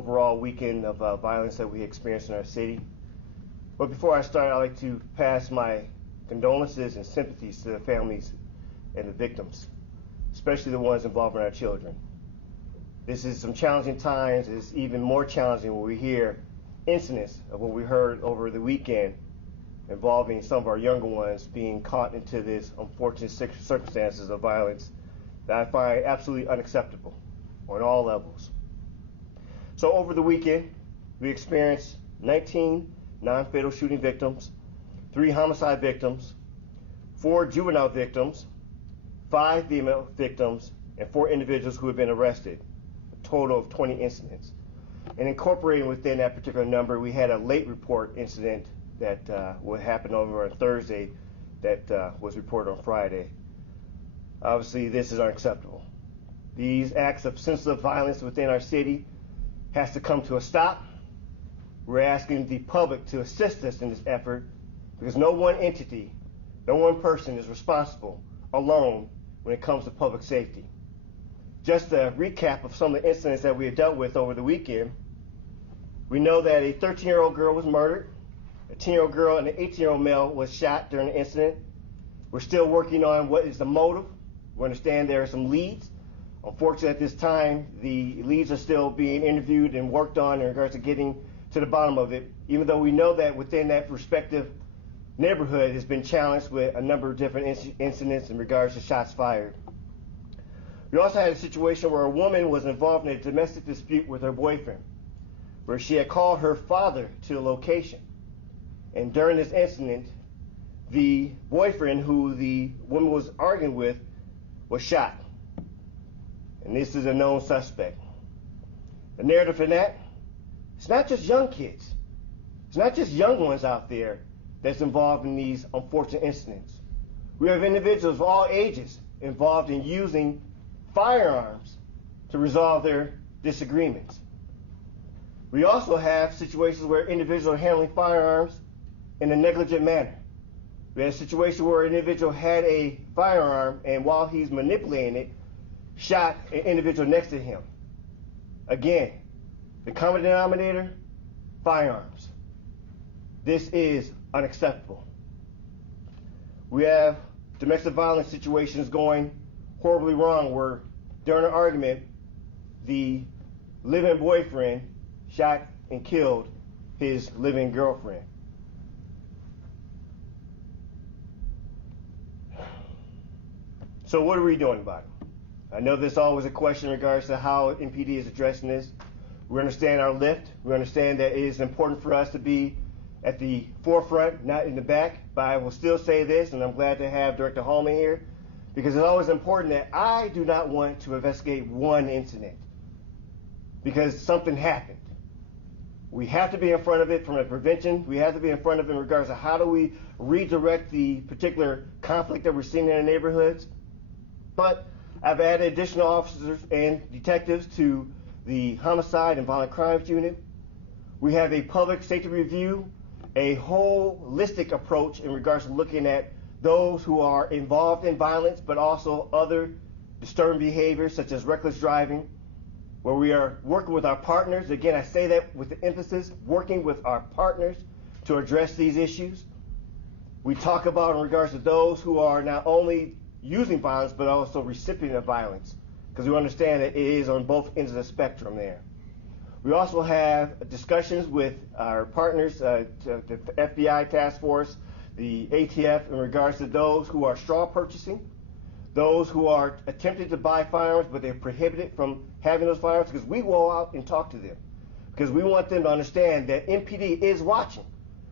overall weekend of violence that we experienced in our city. But before I start, I'd like to pass my condolences and sympathies to the families and the victims, especially the ones involving our children. This is some challenging times. It's even more challenging when we hear incidents of what we heard over the weekend involving some of our younger ones being caught into this unfortunate circumstances of violence that I find absolutely unacceptable on all levels. So over the weekend, we experienced 19 non-fatal shooting victims, 3 homicide victims, 4 juvenile victims, 5 female victims, and 4 individuals who have been arrested, a total of 20 incidents. And incorporating within that particular number, we had a late report incident that would happen over on Thursday that was reported on Friday. Obviously, this is unacceptable. These acts of senseless violence within our city has to come to a stop. We're asking the public to assist us in this effort because no one entity, no one person is responsible alone when it comes to public safety. Just a recap of some of the incidents that we have dealt with over the weekend. We know that a 13-year-old girl was murdered, a 10-year-old girl and an 18-year-old male was shot during the incident. We're still working on what is the motive. We understand there are some leads. Unfortunately, at this time, the leads are still being interviewed and worked on in regards to getting to the bottom of it, even though we know that within that respective neighborhood has been challenged with a number of different incidents in regards to shots fired. We also had a situation where a woman was involved in a domestic dispute with her boyfriend, where she had called her father to the location. And during this incident, the boyfriend who the woman was arguing with was shot. And this is a known suspect. The narrative for that, it's not just young kids. It's not just young ones out there that's involved in these unfortunate incidents. We have individuals of all ages involved in using firearms to resolve their disagreements. We also have situations where individuals are handling firearms in a negligent manner. We had a situation where an individual had a firearm and while he's manipulating it, shot an individual next to him. Again, the common denominator, firearms. This is unacceptable. We have domestic violence situations going horribly wrong where during an argument, the living boyfriend shot and killed his living girlfriend. So what are we doing about it? I know there's always a question in regards to how MPD is addressing this. We understand our lift. We understand that it is important for us to be at the forefront, not in the back. But I will still say this, and I'm glad to have Director Holman here, because it's always important that I do not want to investigate one incident because something happened. We have to be in front of it from a prevention. We have to be in front of it in regards to how do we redirect the particular conflict that we're seeing in our neighborhoods. But I've added additional officers and detectives to the Homicide and Violent Crimes Unit. We have a public safety review, a holistic approach in regards to looking at those who are involved in violence, but also other disturbing behaviors such as reckless driving, where we are working with our partners. Again, I say that with the emphasis, working with our partners to address these issues. We talk about in regards to those who are not only using violence, but also recipient of violence, because we understand that it is on both ends of the spectrum there. We also have discussions with our partners, the FBI task force, the ATF, in regards to those who are straw purchasing, those who are attempting to buy firearms, but they're prohibited from having those firearms, because we go out and talk to them, because we want them to understand that MPD is watching.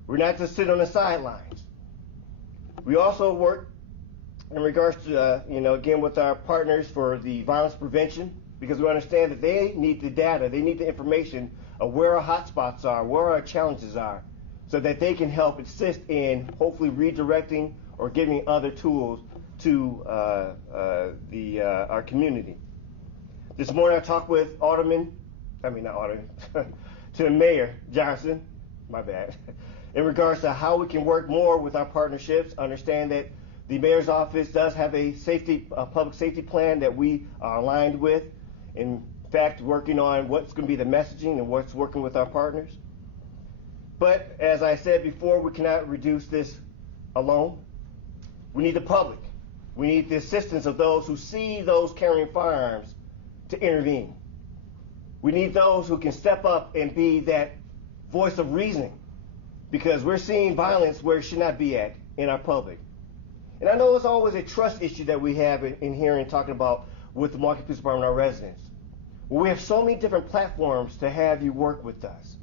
We're not just sitting on the sidelines. We also work in regards to, again, with our partners for the violence prevention, because we understand that they need the data, they need the information of where our hot spots are, where our challenges are, so that they can help assist in hopefully redirecting or giving other tools to our community. This morning I talked with to Mayor Johnson, my bad, in regards to how we can work more with our partnerships. Understand that the mayor's office does have a public safety plan that we are aligned with, and In fact, working on what's going to be the messaging and what's working with our partners. But as I said before, we cannot reduce this alone. We need the public. We need the assistance of those who see those carrying firearms to intervene. We need those who can step up and be that voice of reasoning, because we're seeing violence where it should not be at in our public. And I know it's always a trust issue that we have in here and talking about with the Milwaukee Police Department, our residents. Well, we have so many different platforms to have you work with us.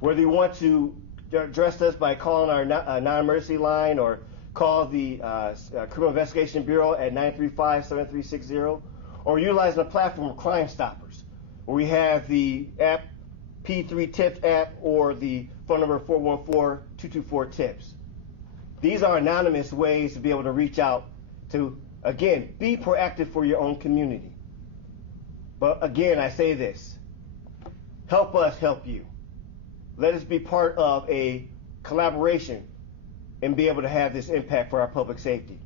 Whether you want to address us by calling our non-emergency line or call the Criminal Investigation Bureau at 935-7360, or utilizing a platform of Crime Stoppers, where we have the app, P3 Tips app, or the phone number 414-224-TIPS. These are anonymous ways to be able to reach out to, again, be proactive for your own community. But again, I say this, help us help you. Let us be part of a collaboration and be able to have this impact for our public safety.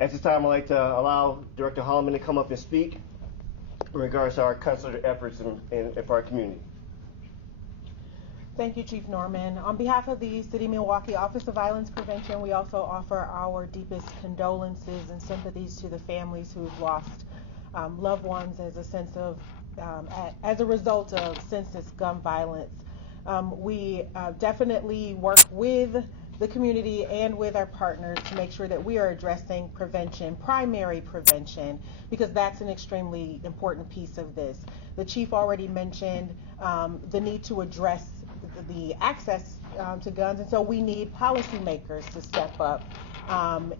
At this time, I'd like to allow Director Holloman to come up and speak in regards to our concerted efforts for our community. Thank you, Chief Norman. On behalf of the City of Milwaukee Office of Violence Prevention, we also offer our deepest condolences and sympathies to the families who've lost loved ones as a result of senseless gun violence. We definitely work with the community and with our partners to make sure that we are addressing prevention, primary prevention, because that's an extremely important piece of this. The Chief already mentioned the need to address the access to guns, and so we need policymakers to step up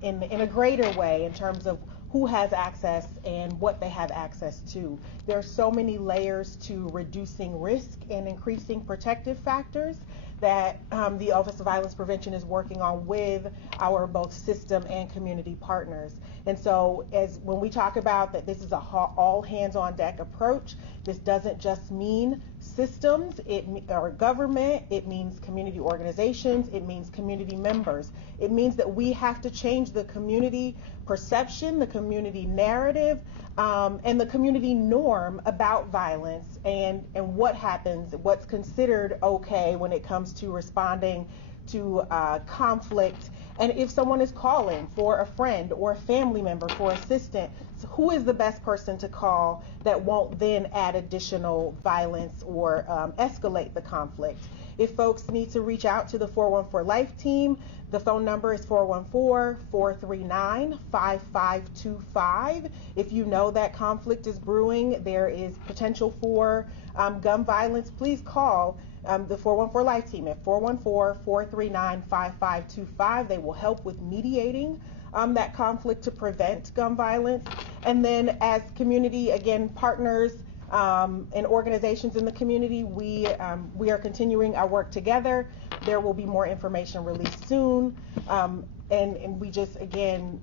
in a greater way in terms of who has access and what they have access to. There are so many layers to reducing risk and increasing protective factors that the Office of Violence Prevention is working on with our both system and community partners. And so when we talk about that this is a all hands on deck approach, this doesn't just mean systems or government, it means community organizations, it means community members. It means that we have to change the community perception, the community narrative, and the community norm about violence and what happens, what's considered okay when it comes to responding to conflict. And if someone is calling for a friend or a family member for assistance, who is the best person to call that won't then add additional violence or escalate the conflict? If folks need to reach out to the 414 Life team, the phone number is 414-439-5525. If you know that conflict is brewing, there is potential for gun violence, please call the 414 Life team at 414-439-5525. They will help with mediating that conflict to prevent gun violence. And then as community, again, partners and organizations in the community, we are continuing our work together. There will be more information released soon. And we just, again,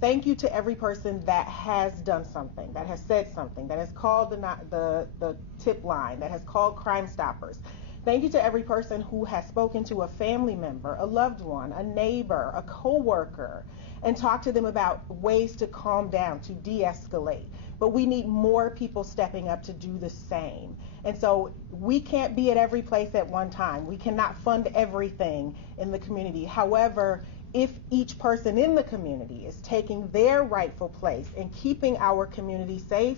thank you to every person that has done something, that has said something, that has called the tip line, that has called Crime Stoppers. Thank you to every person who has spoken to a family member, a loved one, a neighbor, a coworker, and talked to them about ways to calm down, to de-escalate. But we need more people stepping up to do the same. And so we can't be at every place at one time. We cannot fund everything in the community. However, if each person in the community is taking their rightful place and keeping our community safe,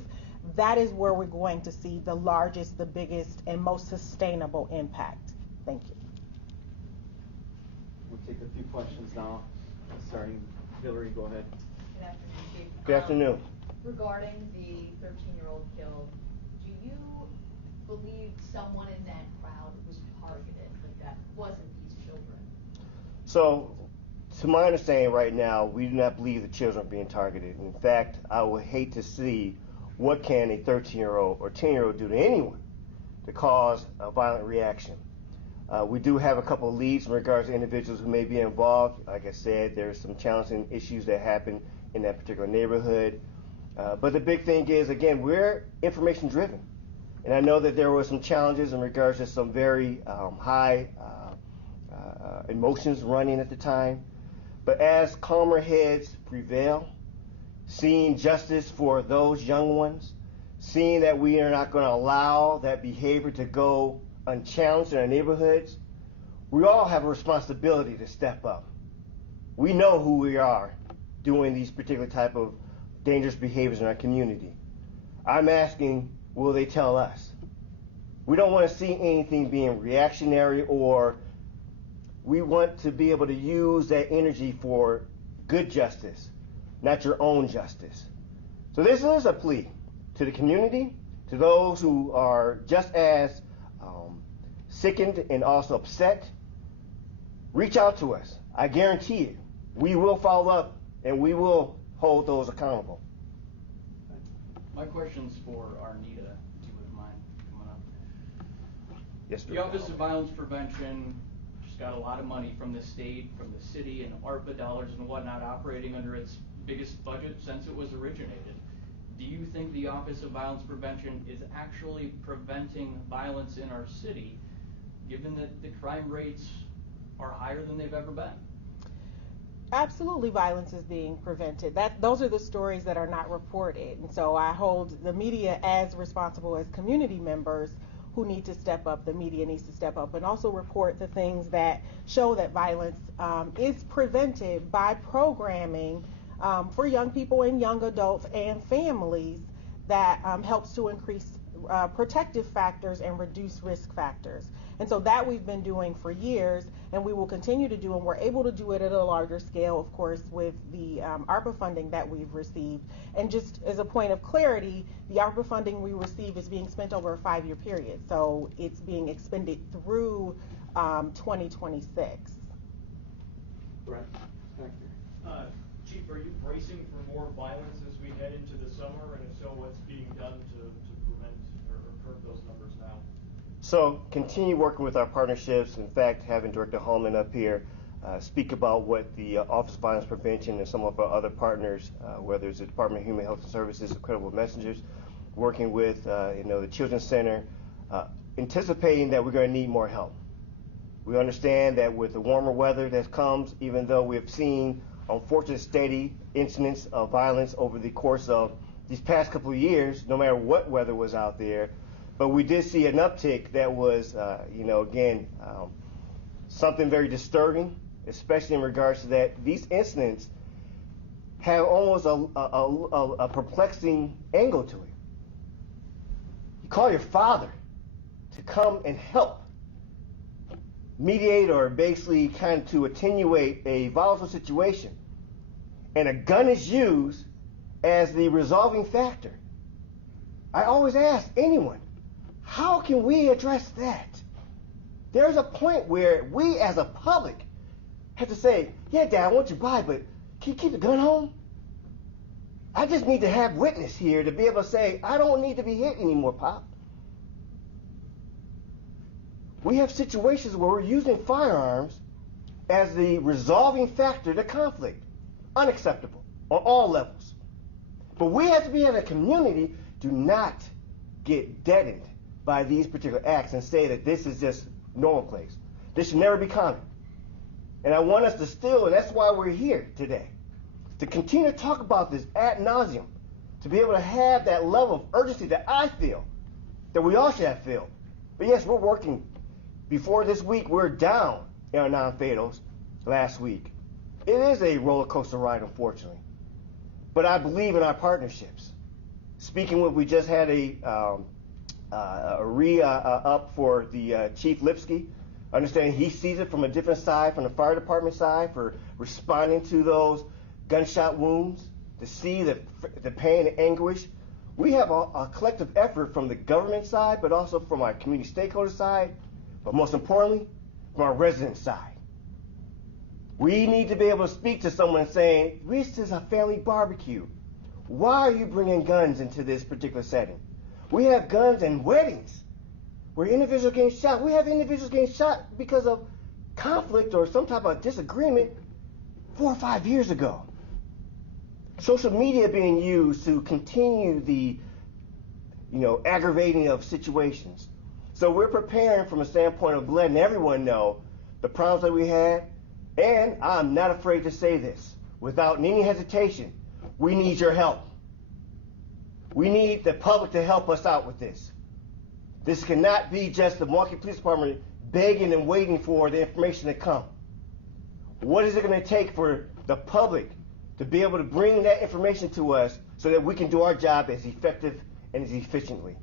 that is where we're going to see the largest, the biggest, and most sustainable impact. Thank you. We'll take a few questions now. Starting, Hillary, go ahead. Good afternoon, Chief. Good afternoon. Regarding the 13-year-old killed, do you believe someone in that crowd was targeted, like that wasn't these children? So, to my understanding right now, we do not believe the children are being targeted. In fact, I would hate to see what can a 13-year-old or 10-year-old do to anyone to cause a violent reaction. We do have a couple of leads in regards to individuals who may be involved. Like I said, there's some challenging issues that happen in that particular neighborhood. But the big thing is, again, we're information driven. And I know that there were some challenges in regards to some very high emotions running at the time. But as calmer heads prevail, seeing justice for those young ones, seeing that we are not going to allow that behavior to go unchallenged in our neighborhoods, we all have a responsibility to step up. We know who we are doing these particular type of dangerous behaviors in our community. I'm asking, will they tell us? We don't want to see anything being reactionary, or we want to be able to use that energy for good justice, not your own justice. So this is a plea to the community, to those who are just as sickened and also upset. Reach out to us. I guarantee you, we will follow up and we will hold those accountable. My question's for Arnita, if you wouldn't mind coming up. Yes, sir. The Office of Violence Prevention just got a lot of money from the state, from the city, and ARPA dollars and whatnot, operating under its biggest budget since it was originated. Do you think the Office of Violence Prevention is actually preventing violence in our city, given that the crime rates are higher than they've ever been? Absolutely, violence is being prevented. Those are the stories that are not reported. And so I hold the media as responsible as community members who need to step up. The media needs to step up and also report the things that show that violence is prevented by programming for young people and young adults and families that helps to increase protective factors and reduce risk factors. And so that we've been doing for years, and we will continue to do, and we're able to do it at a larger scale, of course, with the ARPA funding that we've received. And just as a point of clarity, the ARPA funding we receive is being spent over a 5-year period, so it's being expended through 2026. Brett, back here. Chief, are you bracing for more violence as we head into the summer? And if so, what's being done to prevent or curb those numbers now? So continue working with our partnerships. In fact, having Director Holman up here speak about what the Office of Violence Prevention and some of our other partners, whether it's the Department of Human Health and Services, Credible Messengers, working with the Children's Center, anticipating that we're going to need more help. We understand that with the warmer weather that comes, even though we've seen unfortunate steady incidents of violence over the course of these past couple of years, no matter what weather was out there, but we did see an uptick that was, something very disturbing, especially in regards to that these incidents have almost a perplexing angle to it. You call your father to come and help mediate or basically kind of to attenuate a volatile situation, and a gun is used as the resolving factor. I always ask anyone, how can we address that? There's a point where we as a public have to say, yeah, Dad, I want you to buy, but can you keep the gun home? I just need to have witness here to be able to say, I don't need to be hit anymore, Pop. We have situations where we're using firearms as the resolving factor to conflict. Unacceptable on all levels. But we have to be in a community, do not get deadened by these particular acts and say that this is just normal place. This should never be common. And I want us to still, and that's why we're here today, to continue to talk about this ad nauseum, to be able to have that level of urgency that I feel, that we all should have felt. But yes, we're working. Before this week, we're down in our non-fatals last week. It is a roller coaster ride, unfortunately. But I believe in our partnerships. Speaking with, we just had a re-up for the Chief Lipsky. Understanding he sees it from a different side, from the fire department side, for responding to those gunshot wounds, to see the pain and anguish. We have a collective effort from the government side, but also from our community stakeholder side, but most importantly, from our resident side. We need to be able to speak to someone saying, this is a family barbecue. Why are you bringing guns into this particular setting? We have guns in weddings where individuals getting shot. We have individuals getting shot because of conflict or some type of disagreement 4 or 5 years ago. Social media being used to continue the aggravating of situations. So we're preparing from a standpoint of letting everyone know the problems that we had, and I'm not afraid to say this without any hesitation. We need your help. We need the public to help us out with this. This cannot be just the Milwaukee Police Department begging and waiting for the information to come. What is it going to take for the public to be able to bring that information to us so that we can do our job as effective and as efficiently?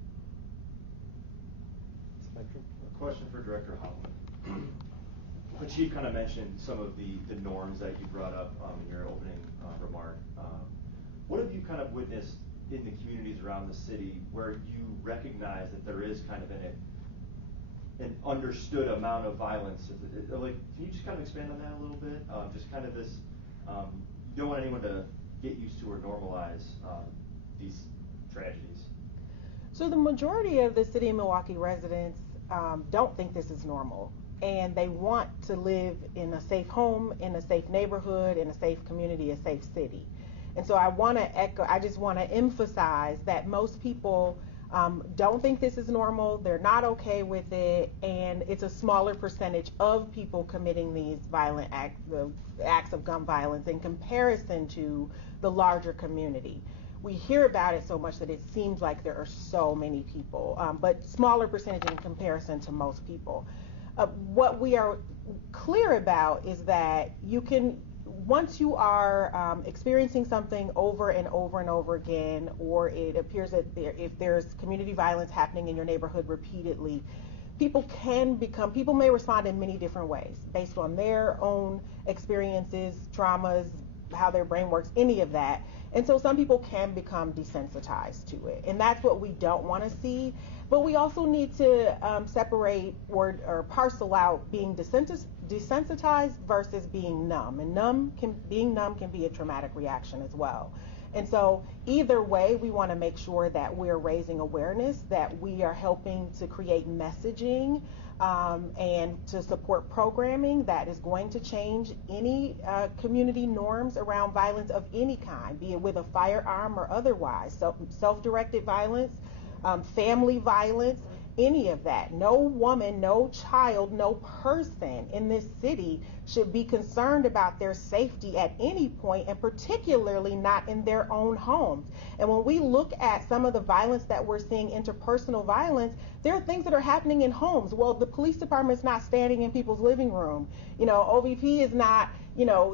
A question for Director Hoffman. The Chief kind of mentioned some of the norms that you brought up in your opening remark. What have you kind of witnessed in the communities around the city where you recognize that there is kind of an understood amount of violence? Like, can you just kind of expand on that a little bit? Just kind of this, you don't want anyone to get used to or normalize these tragedies. So the majority of the city of Milwaukee residents don't think this is normal, and they want to live in a safe home, in a safe neighborhood, in a safe community, a safe city. And so I just want to emphasize that most people don't think this is normal, they're not okay with it, and it's a smaller percentage of people committing these violent acts of gun violence in comparison to the larger community. We hear about it so much that it seems like there are so many people, but smaller percentage in comparison to most people. What we are clear about is that once you are experiencing something over and over and over again, or it appears that if there's community violence happening in your neighborhood repeatedly, people may respond in many different ways based on their own experiences, traumas, how their brain works, any of that. And so some people can become desensitized to it, and that's what we don't want to see. But we also need to separate or parcel out being desensitized versus being numb. And being numb can be a traumatic reaction as well. And so either way, we want to make sure that we're raising awareness, that we are helping to create messaging and to support programming that is going to change any community norms around violence of any kind, be it with a firearm or otherwise. So self-directed violence, family violence, any of that. No woman, no child, no person in this city should be concerned about their safety at any point, and particularly not in their own homes. And when we look at some of the violence that we're seeing, interpersonal violence, there are things that are happening in homes. Well, the police department is not standing in people's living room. OVP is not,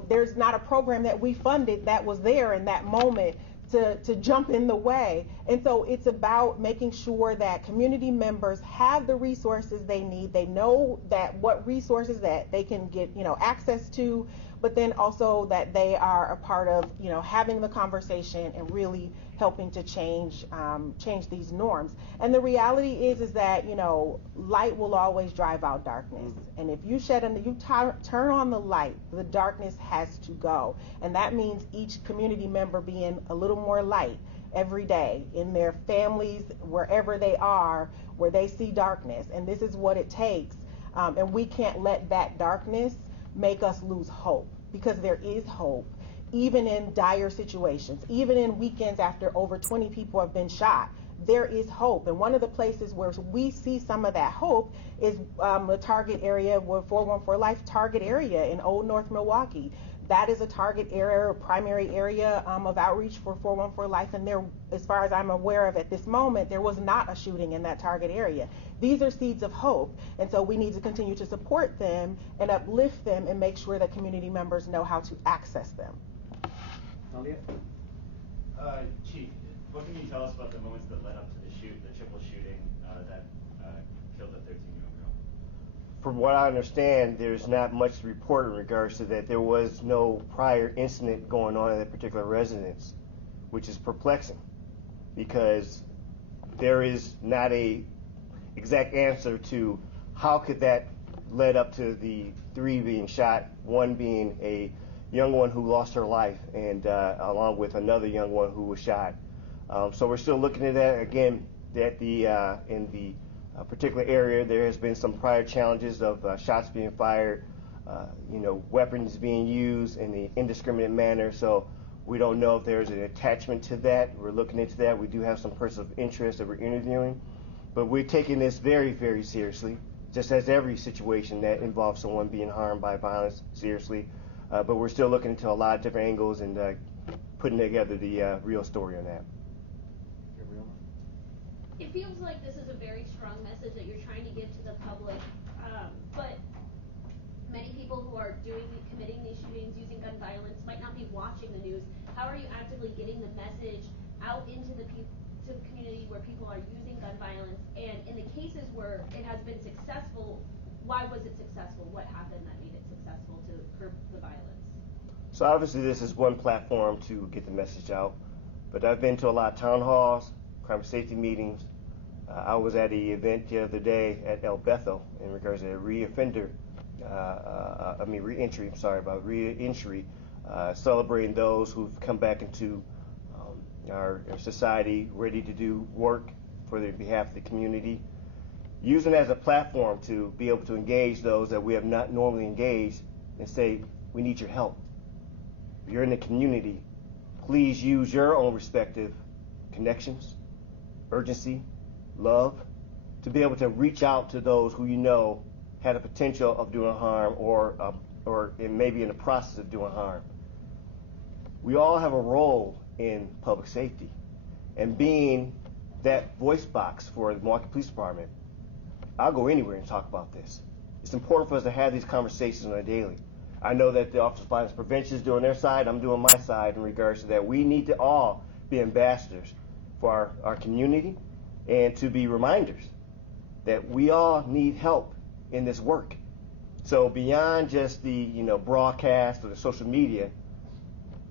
there's not a program that we funded that was there in that moment to jump in the way. And so it's about making sure that community members have the resources they need. They know that what resources that they can get, access to, but then also that they are a part of, having the conversation and really helping to change these norms. And the reality is that, light will always drive out darkness. And if you turn on the light, the darkness has to go. And that means each community member being a little more light every day in their families, wherever they are, where they see darkness. And this is what it takes. And we can't let that darkness make us lose hope, because there is hope. Even in dire situations, even in weekends after over 20 people have been shot, there is hope. And one of the places where we see some of that hope is the target area, 414 Life target area in Old North Milwaukee. That is a target area, primary area of outreach for 414 Life. And there, as far as I'm aware of at this moment, there was not a shooting in that target area. These are seeds of hope. And so we need to continue to support them and uplift them and make sure that community members know how to access them. Chief, what can you tell us about the moments that led up to the triple shooting that killed a 13-year-old girl? From what I understand, there's not much to report in regards to that. There was no prior incident going on in that particular residence, which is perplexing, because there is not a exact answer to how could that led up to the 3 being shot, 1 being a young one who lost her life, and along with another young one who was shot. So we're still looking at that. Again, that in the particular area, there has been some prior challenges of shots being fired, weapons being used in the indiscriminate manner. So we don't know if there's an attachment to that. We're looking into that. We do have some persons of interest that we're interviewing, but we're taking this very, very seriously, just as every situation that involves someone being harmed by violence seriously. But we're still looking into a lot of different angles and putting together the real story on that. It feels like this is a very strong message that you're trying to give to the public, but many people who are committing these shootings using gun violence might not be watching the news. How are you actively getting the message out into the community where people are using gun violence? And in the cases where it has been successful, why was it successful? What happened that made it successful to curb the violence? So obviously this is one platform to get the message out, but I've been to a lot of town halls, crime safety meetings. I was at an event the other day at El Bethel in regards to re-entry, celebrating those who've come back into our society, ready to do work for the behalf of the community. Using it as a platform to be able to engage those that we have not normally engaged and say, we need your help. You're in the community. Please use your own respective connections, urgency, love, to be able to reach out to those who you know had a potential of doing harm or maybe in the process of doing harm. We all have a role in public safety, and being that voice box for the Milwaukee Police Department, I'll go anywhere and talk about this. It's important for us to have these conversations on a daily. I know that the Office of Violence Prevention is doing their side. I'm doing my side in regards to that. We need to all be ambassadors for our community and to be reminders that we all need help in this work. So beyond just the broadcast or the social media,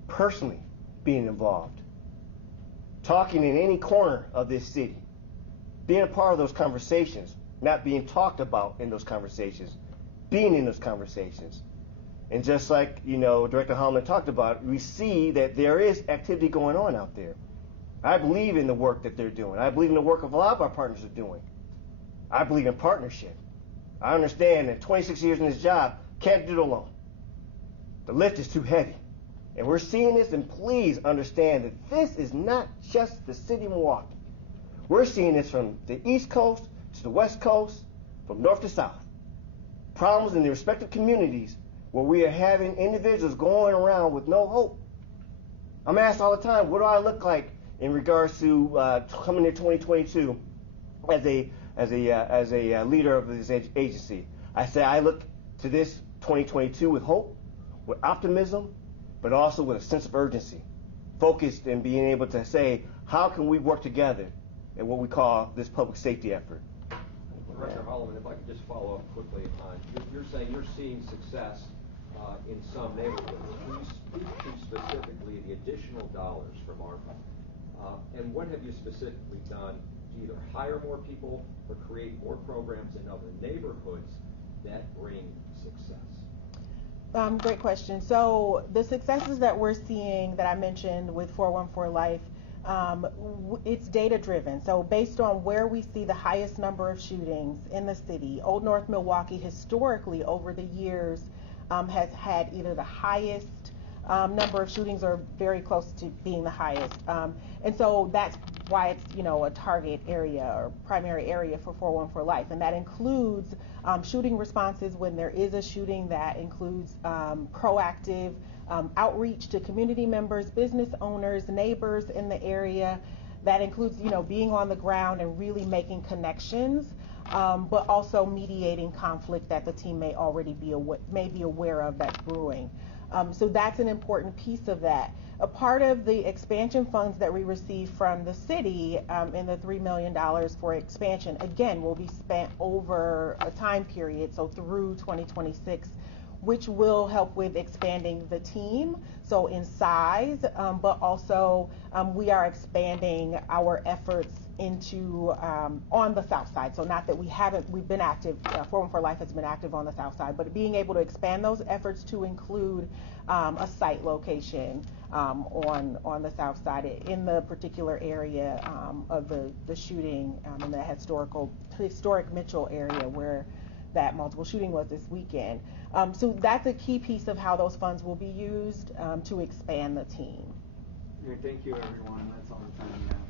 personally being involved, talking in any corner of this city, being a part of those conversations, not being talked about in those conversations, being in those conversations. And just like, Director Holman talked about, we see that there is activity going on out there. I believe in the work that they're doing. I believe in the work of a lot of our partners are doing. I believe in partnership. I understand that 26 years in this job, can't do it alone. The lift is too heavy. And we're seeing this, and please understand that this is not just the city of Milwaukee. We're seeing this from the East Coast to the West Coast, from north to south. Problems in the respective communities where we are having individuals going around with no hope. I'm asked all the time, what do I look like in regards to coming to 2022 as a leader of this agency? I say I look to this 2022 with hope, with optimism, but also with a sense of urgency, focused in being able to say, how can we work together in what we call this public safety effort? Director Holloman, if I could just follow up quickly on, you're saying you're seeing success in some neighborhoods. Can you speak to specifically the additional dollars from ARPA? And what have you specifically done to either hire more people or create more programs in other neighborhoods that bring success? Great question. So the successes that we're seeing that I mentioned with 414 Life, it's data driven. So based on where we see the highest number of shootings in the city, Old North Milwaukee historically over the years has had either the highest number of shootings or very close to being the highest. And so that's why it's, a target area or primary area for 414 Life. And that includes shooting responses when there is a shooting. That includes proactive outreach to community members, business owners, neighbors in the area. That includes, being on the ground and really making connections, but also mediating conflict that the team may already be aware of that's brewing. So that's an important piece of that. A part of the expansion funds that we receive from the city in the $3 million for expansion, again, will be spent over a time period, so through 2026, which will help with expanding the team, so in size, but also we are expanding our efforts into on the south side. So not that we've been active, 414 Life has been active on the south side, but being able to expand those efforts to include a site location on the south side in the particular area of the shooting in the historic Mitchell area where that multiple shooting was this weekend. So that's a key piece of how those funds will be used to expand the team. Thank you, everyone. That's all the time we have.